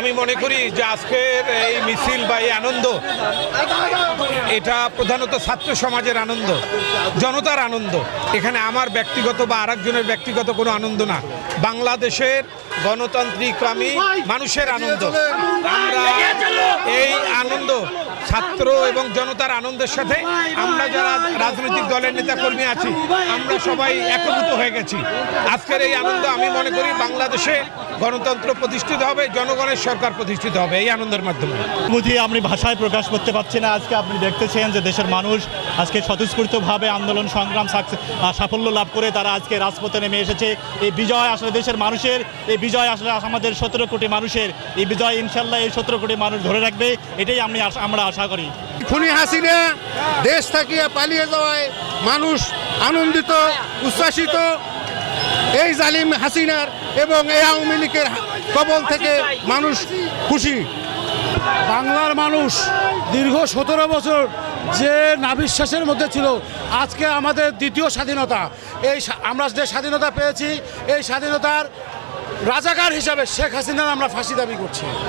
আমি মনে করি যে আজকের এই মিছিল বা এই আনন্দ, এটা প্রধানত ছাত্র সমাজের আনন্দ, জনতার আনন্দ। এখানে আমার ব্যক্তিগত বা আরেকজনের ব্যক্তিগত কোনো আনন্দ না। বাংলাদেশের গণতান্ত্রিক আমি মানুষের আনন্দ। আমরা ছাত্র এবং জনতার আনন্দের সাথে আমরা যারা রাজনৈতিক দলের নেতা কর্মী আছি, আমরা সবাই একভূত হয়ে গেছি। আজকের এই আনন্দ আমি মনে করি বাংলাদেশে গণতন্ত্র প্রতিষ্ঠিত হবে, জনগণের সরকার প্রতিষ্ঠিত হবে, এই আনন্দের মাধ্যমে। বুঝি আপনি ভাষায় প্রকাশ করতে পারছি না, আজকে আপনি দেখতেছেন যে দেশের মানুষ আজকে স্বতঃস্ফূর্তভাবে আন্দোলন, সংগ্রাম সাফল্য লাভ করে তারা আজকে রাজপথে নেমে এসেছে। এই বিজয় আসলে দেশের মানুষের, এই বিজয় আসলে আমাদের সতেরো কোটি মানুষের, এই বিজয় ইনশাল্লাহ এই সতেরো কোটি মানুষ ধরে রাখবে, এটাই আমি আমরা আশা করি। খুনি হাসিনা দেশ থাকিয়া পালিয়ে যাওয়ায় মানুষ আনন্দিত উচ্ছ্বাসিত। এই জালিম হাসিনার এবং এই আওয়ামী লীগের কবল থেকে মানুষ খুশি। বাংলার মানুষ দীর্ঘ সতেরো বছর যে নাবিশ্বাসের মধ্যে ছিল আজকে আমাদের দ্বিতীয় স্বাধীনতা। এই আমরা যে স্বাধীনতা পেয়েছি এই স্বাধীনতার রাজাকার হিসাবে শেখ হাসিনার আমরা ফাঁসি দাবি করছি।